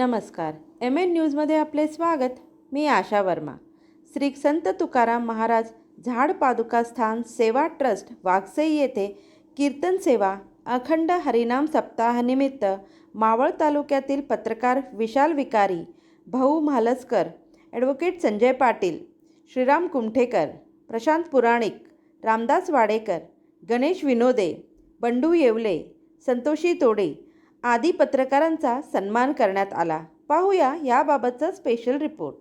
नमस्कार. M N न्यूजमध्ये आपले स्वागत. मी आशा वर्मा. श्री संत तुकाराम महाराज झाड पादुका स्थान सेवा ट्रस्ट वाघसई येथे कीर्तन सेवा अखंड हरिनाम सप्ताहानिमित्त मावळ तालुक्यातील पत्रकार विशाल विकारी भाऊ म्हालसकर ॲडव्होकेट संजय पाटील श्रीराम कुमठेकर प्रशांत पुराणिक रामदास वाडेकर गणेश विनोदे बंडू येवले संतोषी तोडे आदी पत्रकारांचा सन्मान करण्यात आला. पाहूया याबाबतचा स्पेशल रिपोर्ट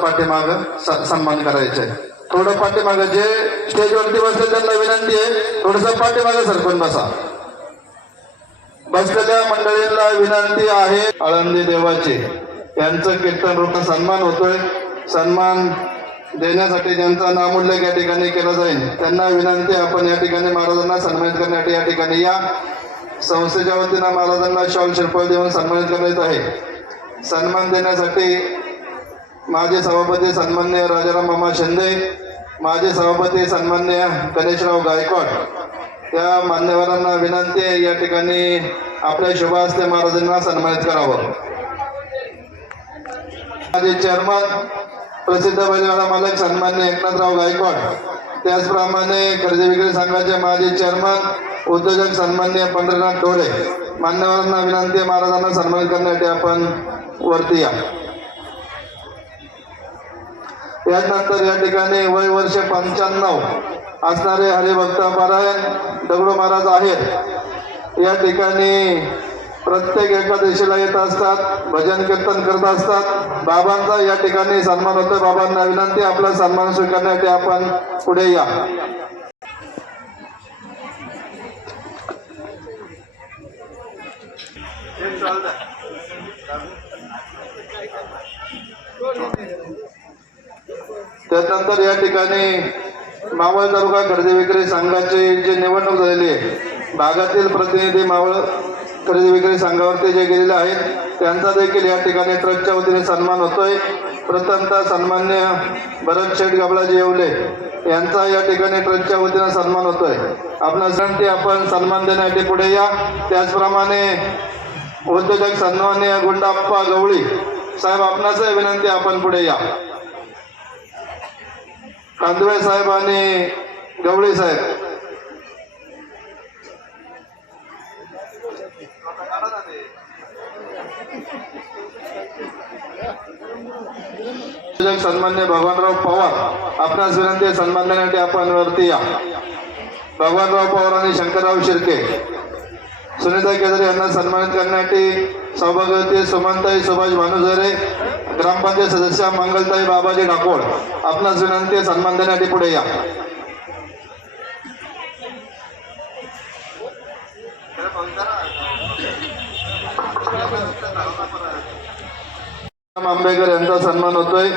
पाठीमाग सन्मान करायचे. थोडं पाठीमाग जे स्टेजवरती बसले त्यांना विनंती आहे थोडस पाठीमाग सरपण बसा. बसलेल्या मंडळींना विनंती आहे आळंदी देवाची. यांचं कीर्तन रूप सन्मान होतोय. सन्मान देण्यासाठी ज्यांचा नामोल्लेख या ठिकाणी केला जाईल त्यांना विनंती आहे, आपण या ठिकाणी महाराजांना सन्मानित करण्यासाठी या ठिकाणी या. संस्थेच्या वतीनं महाराजांना शॉल शिरपळ देऊन सन्मानित करण्यात आहे. सन्मान देण्यासाठी माझे सभापती सन्मान्य राजाराम मामा शिंदे माझे सभापती सन्मान्य गणेशराव गायकवाड. या मान्यवरांना विनंती आहे या ठिकाणी आपल्या शुभ हस्ते महाराजांना सन्मानित करावं. माझे चेअरमन प्रसिद्ध बैलगाडा मालक सन्मान्य एकनाथराव गायकवाड. त्याचप्रमाणे खरेदी विक्री संघाचे माजी चेअरमन उद्योजक सन्मान्य पंढरीनाथ डोळे मान्यवरांना विनंती महाराजांना सन्मानित करण्यासाठी आपण वरती या. यानंतर या ठिकाणी वय वर्ष पंच्याण्णव असणारे हरिभक्त पारायण दगडू महाराज आहेत. या ठिकाणी प्रत्येक एकादशीला येत असतात भजन कीर्तन करत असतात. बाबांचा या ठिकाणी सन्मान होतो बाबांना विनंती आपला सन्मान स्वीकारण्यासाठी आपण पुढे या. त्यानंतर या ठिकाणी मावळ तालुका खरेदी विक्री संघाचे जे निवडणूक झालेली आहे भागातील प्रतिनिधी मावळ खरेदी विक्री संघावरती जे गेलेले आहेत त्यांचा देखील या ठिकाणी ट्रकच्या वतीने सन्मान होतोय. प्रथमतः सन्मान्य भरत शेठ गबलाजी येवले यांचा या ठिकाणी ट्रकच्या वतीने सन्मान होतोय. आपला विनंती आपण सन्मान देण्यासाठी पुढे या. त्याचप्रमाणे उद्योजक सन्मान्य गुंडाप्पा गवळी साहेब आपणाच विनंती आपण पुढे या. कांदवे साहेब आणि गवळे साहेब. सन्मान्य भगवानराव पवार आपणास विनंती आहे सन्मान देण्यासाठी आपण वरती या. भगवानराव पवार आणि शंकरराव शिर्के. सुनीता केदारे यांना सन्मानित करण्यासाठी सौभाग्यवती सुमनताई सुभाष भानुझरे ग्रामपंचायत सदस्य मंगलताई बाबाजी डाकोळ आपणास विनंती आहे सन्मान देण्यासाठी पुढे या. आंबेकर यांचा सन्मान होतोय.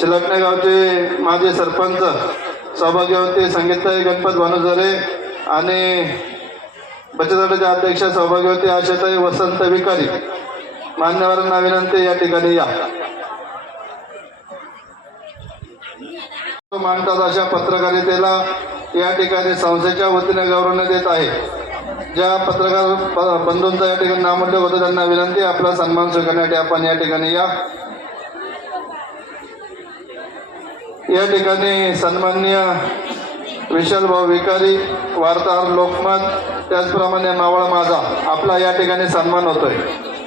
शिलकणे गावचे माजी सरपंच सौभाग्यवती संगीताई गणपत भानुझरे आणि बचत गटाच्या अध्यक्ष सौभाग्यवती आशाताई वसंत विकारी. मान्यवरांना विनंती या ठिकाणी या. मानतात अशा पत्रकारितेला या ठिकाणी संस्थेच्या वतीने गौरवण्यात येत आहे. ज्या पत्रकार बंधूंचा या ठिकाणी नामोल्लेख होतं त्यांना विनंती आपला सन्मान स्वीकारण्यासाठी आपण या ठिकाणी या. या ठिकाणी सन्मान्य विशाल भाऊ विकारी वार्ताहर लोकमत त्याचप्रमाणे मावळ माझा आपला या ठिकाणी सन्मान होतोय.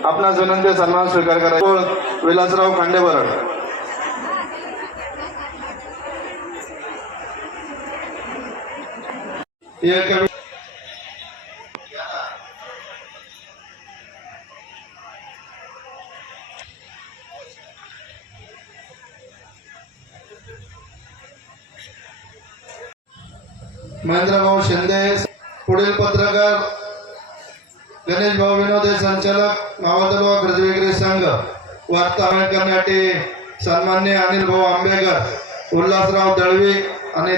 आपणास विनंती सन्मान स्वीकार करायचा विलासराव खांडेबरड महेंद्रभाऊ शिंदे पुढील पत्रकार गणेश भाऊ विनोदे संचालक मावळतलवा खरेदी संघ वार्ताहर करण्यासाठी सन्मान्य अनिल भाऊ आंबेकर उल्हासराव दळवी आणि